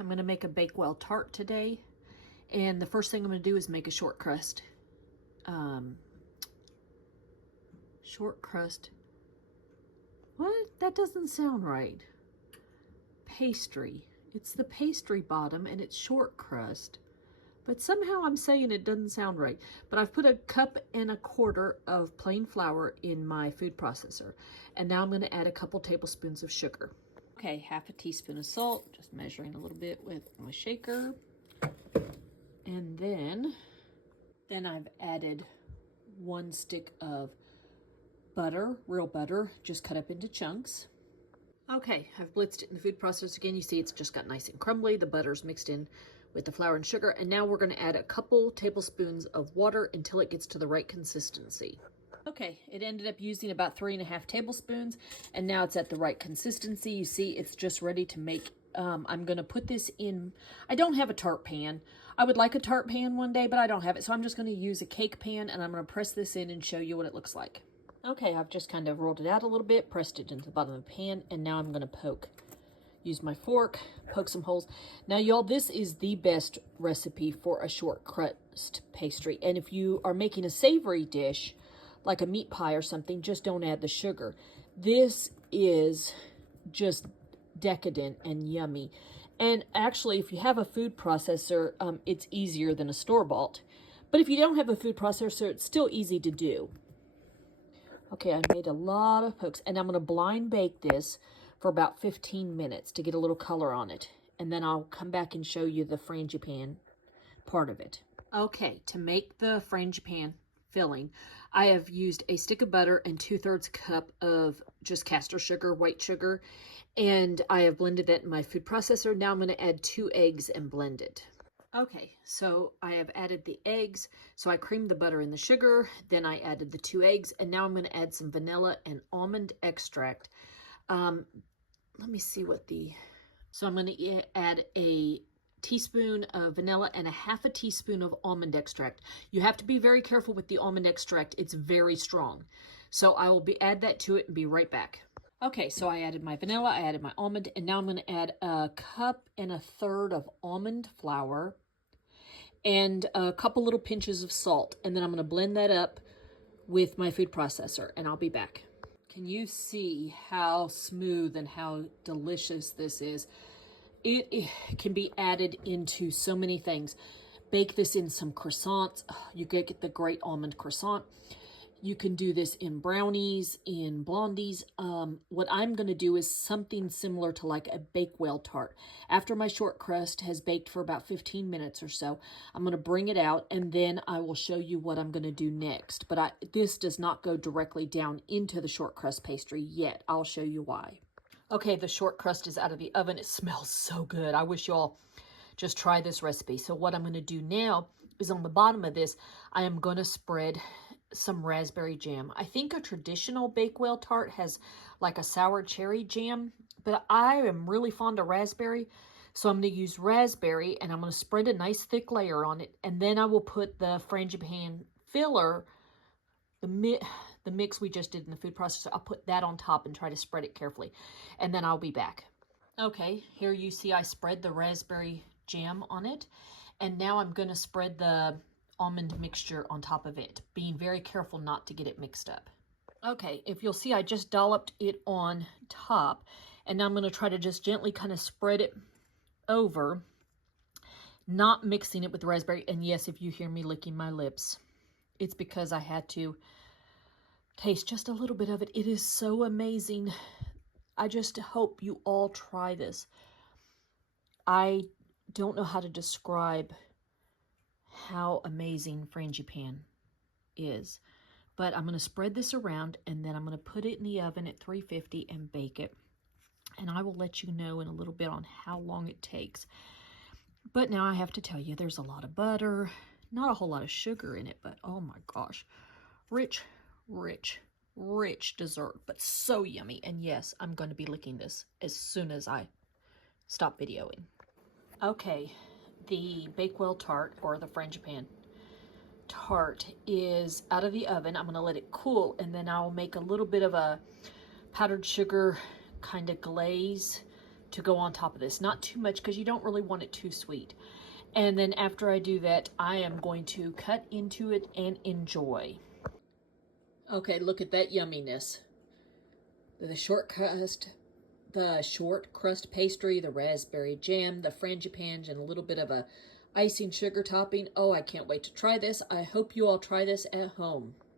I'm going to make a Bakewell tart today. And the first thing I'm going to do is make a short crust. Short crust. What? That doesn't sound right. Pastry. It's the pastry bottom and it's short crust. But somehow I'm saying it doesn't sound right. But I've put 1.25 cups of plain flour in my food processor. And now I'm going to add a couple tablespoons of sugar. Okay, 1/2 teaspoon of salt, just measuring a little bit with my shaker. And then I've added 1 stick of butter, real butter, just cut up into chunks. Okay, I've blitzed it in the food processor again. You see it's just got nice and crumbly. The butter's mixed in with the flour and sugar. And now we're going to add a couple tablespoons of water until it gets to the right consistency. Okay, it ended up using about 3.5 tablespoons, and now it's at the right consistency. You see it's just ready to make. I'm going to put this in. I don't have a tart pan. I would like a tart pan one day, but I don't have it. So I'm just going to use a cake pan, and I'm going to press this in and show you what it looks like. Okay, I've just kind of rolled it out a little bit, pressed it into the bottom of the pan, and now I'm going to use my fork, poke some holes. Now, y'all, this is the best recipe for a short crust pastry. And if you are making a savory dish, like a meat pie or something, just don't add the sugar. This is just decadent and yummy. And actually, if you have a food processor, it's easier than a store-bought. But if you don't have a food processor, it's still easy to do. Okay, I made a lot of pokes, and I'm going to blind bake this for about 15 minutes to get a little color on it. And then I'll come back and show you the Frangipane part of it. Okay, to make the Frangipane filling, I have used a stick of butter and 2/3 cup of just caster sugar, white sugar, and I have blended that in my food processor. Now I'm going to add 2 eggs and blend it. Okay, so I have added the eggs. So I creamed the butter and the sugar, then I added the 2 eggs, and now I'm going to add some vanilla and almond extract. Let me see so I'm going to add a teaspoon of vanilla and 1/2 teaspoon of almond extract. You have to be very careful with the almond extract. It's very strong. So I will add that to it and be right back. Okay, so I added my vanilla, I added my almond, and now I'm going to add 1.25 cups of almond flour and a couple little pinches of salt. And then I'm going to blend that up with my food processor, and I'll be back. Can you see how smooth and how delicious this is? It can be added into so many things. Bake this in some croissants. You get the great almond croissant. You can do this in brownies, in blondies. What I'm going to do is something similar to like a Bakewell tart. After my short crust has baked for about 15 minutes or so, I'm going to bring it out, and then I will show you what I'm going to do next. But this does not go directly down into the short crust pastry yet. I'll show you why. Okay, the short crust is out of the oven. It smells so good. I wish y'all just try this recipe. So what I'm going to do now is on the bottom of this, I am going to spread some raspberry jam. I think a traditional Bakewell tart has like a sour cherry jam, but I am really fond of raspberry. So I'm going to use raspberry, and I'm going to spread a nice thick layer on it. And then I will put the Frangipane filler, the mix we just did in the food processor. I'll put that on top and try to spread it carefully. And then I'll be back. Okay, here you see I spread the raspberry jam on it. And now I'm going to spread the almond mixture on top of it, being very careful not to get it mixed up. Okay, if you'll see, I just dolloped it on top, and now I'm going to try to just gently kind of spread it over, not mixing it with the raspberry. And yes, if you hear me licking my lips, it's because I had to taste just a little bit of it. It is so amazing. I just hope you all try this. I don't know how to describe how amazing Frangipane is. But I'm going to spread this around, and then I'm going to put it in the oven at 350 and bake it. And I will let you know in a little bit on how long it takes. But now I have to tell you, there's a lot of butter, not a whole lot of sugar in it, but oh my gosh, rich, rich, rich dessert, but so yummy. And yes, I'm going to be licking this as soon as I stop videoing. Okay, the Bakewell tart, or the Frangipane tart, is out of the oven. I'm going to let it cool, and then I'll make a little bit of a powdered sugar kind of glaze to go on top of this. Not too much because you don't really want it too sweet. And then after I do that, I am going to cut into it and enjoy. Okay, look at that yumminess. The short crust pastry, the raspberry jam, the frangipane, and a little bit of a icing sugar topping. Oh, I can't wait to try this. I hope you all try this at home.